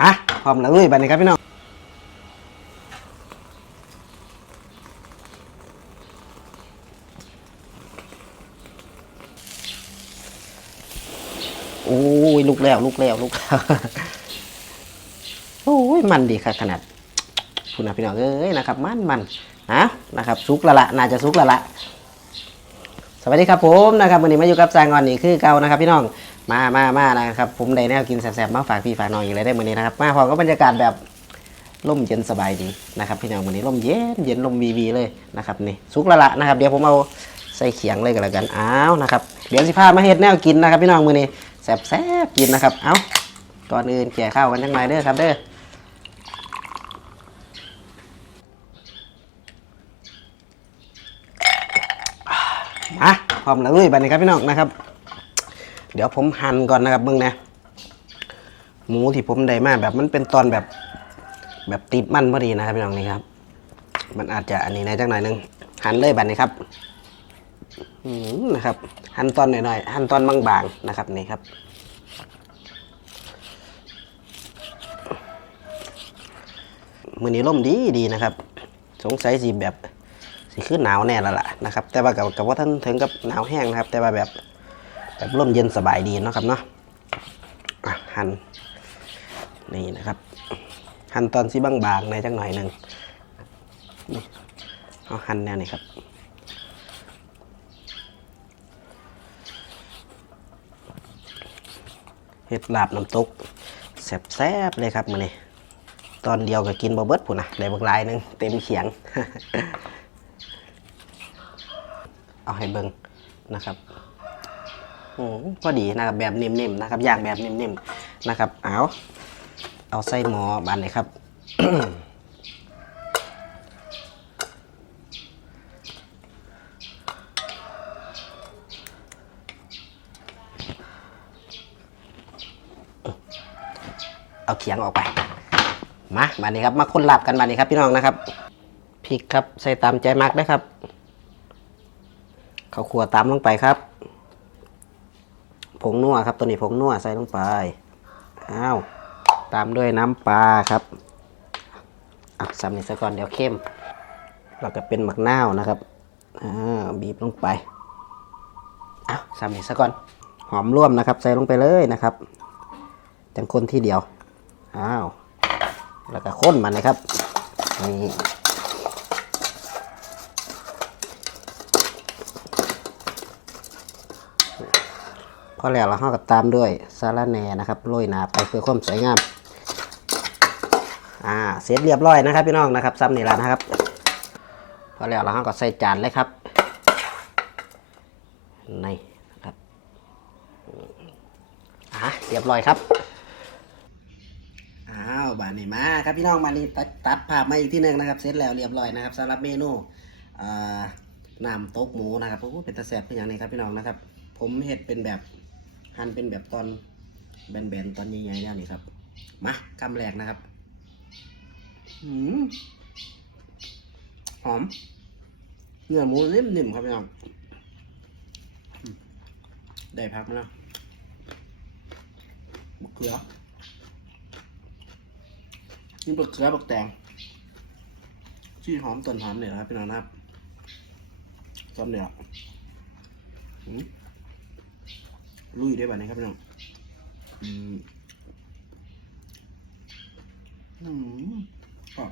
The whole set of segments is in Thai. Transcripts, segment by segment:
มาพร้อมแล้วลุยบัดนี้ครับพี่น้องโอ้ยลุกแล้วลุกแล้วลุกแล้วโอ้ยมันดีครับขนาดคุณนะพี่น้องเอ้ยนะครับ มันมันฮะนะครับซุกละละน่าจะซุกละละสวัสดีครับผมนะครับวันนี้มาอยู่กับจางอนนี่คือเก่านะครับ พี่น้อง มามามานะครับ ผมได้แนวกินแซ่บๆมาฝากพี่ฝากน้องอีกเลยได้วันนี้นะครับ มาพอมกับรรยากาศแบบร่มเย็นสบายดีนะครับพี่น้องวันนี้ร่มเย็นเย็นลมวีวีเลยนะครับนี่ซุกละละนะครับ เดี๋ยวผมเอาใส่เขียงเลยกันแล้วกันอ้าวนะครับเดี๋ยวสิพามาเฮ็ดแนวกินนะครับ พี่น้องมือนี้แซ่บๆกินนะครับเอ้าก่อนอื่นแก่ข้าวกันจังไรเด้อครับเด้อมาพร้อมแล้วลุยไปนะครับพี่น้องนะครับ เดี๋ยวผมหั่นก่อนนะครับเบิ่งนะหมูที่ผมได้มาแบบมันเป็นตอนแบบแบบติดมันพอดีนะครับพี่น้องนี่ครับ มันอาจจะอันนี้ในจังหน่อยนึงหั่นเลยแบบนี้ครับนะครับ หั่นตอนหน่อยๆหั่นตอนบางๆนะครับนี่ครับมือนี้ร่มดีดีนะครับ สงสัยสีแบบสิคือหนาวแน่ล้วล่ะนะครับ แต่ว่ากับกับว่าท่านถึงกับหนาวแห้งนะครับ แต่ว่าแบบ แบบร่มเย็นสบายดีเนาะครับเนาะหั่นนี่นะครับ หั่นตอนที่บางๆในจังหน่อยหนึ่งนี่เอาหั่นแนวนี้ครับเห็ดลาบน้ำตกแซ่บๆเลยครับมื้อนี้ตอนเดียวก็กินบ่เบิดพุ่นนะได้บักลายหนึงเต็มเขียง เอาให้เบิ่งนะครับ พอดีนะครับแบบนิ่มๆนะครับย่างแบบนิ่มๆนะครับเอาเอาใส่หม้อบานเลยครับเอาเขียงออกไป มาบานนี้ครับ มาคนหลับกันบานนี้ครับพี่น้องนะครับ พริกครับ ใส่ตามใจมักนะครับ ข้าวคั่วตามลงไปครับ นัวครับ ตัวนี้ผงนัวใส่ลงไปอ้าวตามด้วยน้ำปลาครับอะสามนิดซะก่อนเดี๋ยวเข้มเราก็เป็นหมักนาวนะครับอ่าบีบลงไปอ้าวสามนิดซะก่อนหอมร่วมนะครับ ใส่ลงไปเลยนะครับจังคนที่เดียวอ้าวแล้วก็ข้นมันนะครับนี่ พอแล้วเราห้ากับตามด้วยสาระแหน่นะครับโรยหนาไปเพื่อความสวยงามอ่าเสร็จเรียบร้อยนะครับพี่น้องนะครับซ้ำนี่แหละนะครับ พอแล้วเราห้าก็ใส่จานเลยครับนี่นะครับอ่าเรียบร้อยครับอ้าวบานนี้มาครับพี่น้องบานนี้ตัดตัดภาพมาอีกที่หนึ่งนะครับเสร็จแล้วเรียบร้อยนะครับสำหรับเมนูอ่าน้ำตกหมูนะครับโอ้โหเป็นตะแสบเป็นอย่างนี้ครับพี่น้องนะครับ ผมเห็ดเป็นแบบ หั่นเป็นแบบตอนแบนๆตอนใหญ่ๆเนี่ยนี่ครับ มาคำแรกนะครับหืมหอม เนื้อหมูนิ่มๆครับพี่น้องได้พักมาแล้วมะเขือนี่มะเขือบักแตงที่หอมต้นหอมเนี่ยนะครับพี่น้องนะครับต้นเนี่ยอืม ลุยได้บ้านี้ครับพี่น้องอืมอืมก็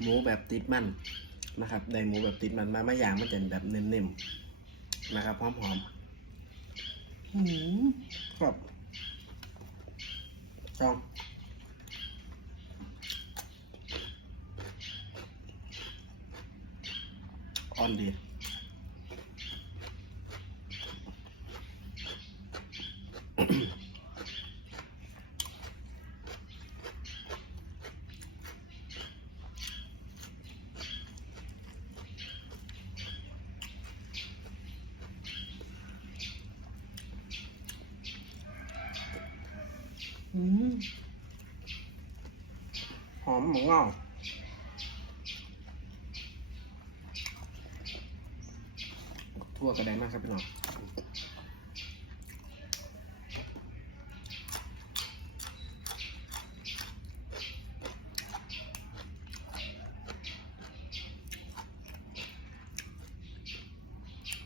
หมูแบบติดมัน นะครับได้หมูแบบติดมันมาไม่อย่างมันจะแบบเนิ่มๆนะครับหอมๆอืมครับจ้องอ่อนดีอืม หอมหมูงอกทั่วกระไดมากครับพี่น้อง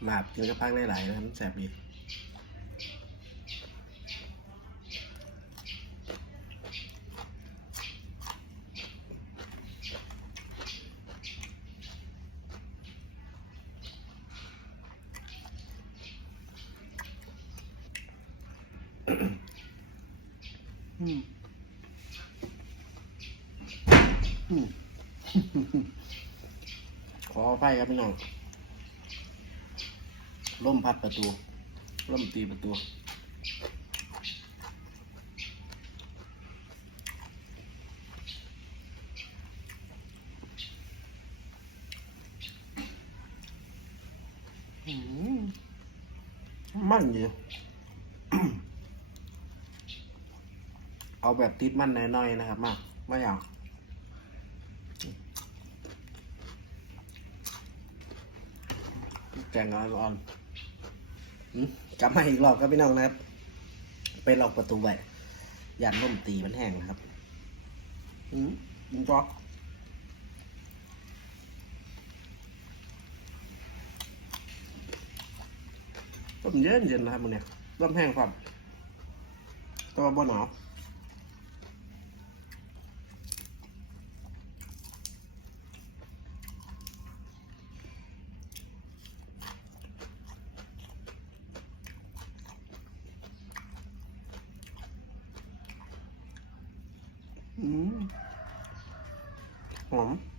ลาบกินกับพักหลายๆนะครับแสบดี อืมอืมขอไฟครับพี่น้องล่มพัดประตูล่มตีประตูอืมมันอยู่ เอาแบบติดมันน้อยๆนะครับ มาไม่อยากแกงอ่อนๆอืมกลับมาอีกรอบครับพี่น้องนะครับ ไปล็อกประตูไว้ยันล่มตีมันแห้งนะครับอืมยิงจอกต้มเย็นเย็นๆนะครับมันเนี่ยร่มแห้งครับตัวบ่หนาว อืมหอมอืม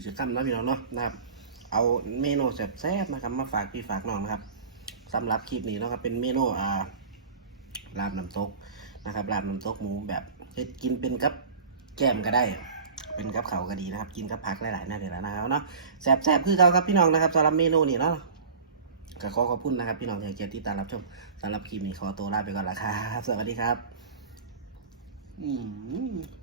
อีกสักคำนะพี่น้องเนาะนะครับ เอาเมนูแซ่บๆนะครับ มาฝากพี่ฝากน้องนะครับสำหรับคลิปนี้นะครับเป็นเมนูอ่าลาบน้ำตกนะครับลาบน้ำตกหมูแบบเฮ็ดกินเป็นกับแก้มก็ได้ เป็นกับเขาก็ดีนะครับ กินกับผักหลายๆหน้าเดี๋ยวนะครับเนาะแซ่บๆคือเขาครับพี่น้องนะครับสำหรับเมนูนี้เนาะก็ขอขอบคุณนะครับ พี่น้องที่ให้เกียรติติดตามรับชมสำหรับคลิปนี้ขอตัวลาไปก่อนละครับสวัสดีครับ อืม